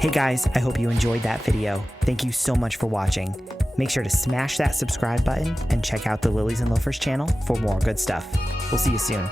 Hey guys, I hope you enjoyed that video. Thank you so much for watching. Make sure to smash that subscribe button and check out the Lilies and Loafers channel for more good stuff. We'll see you soon.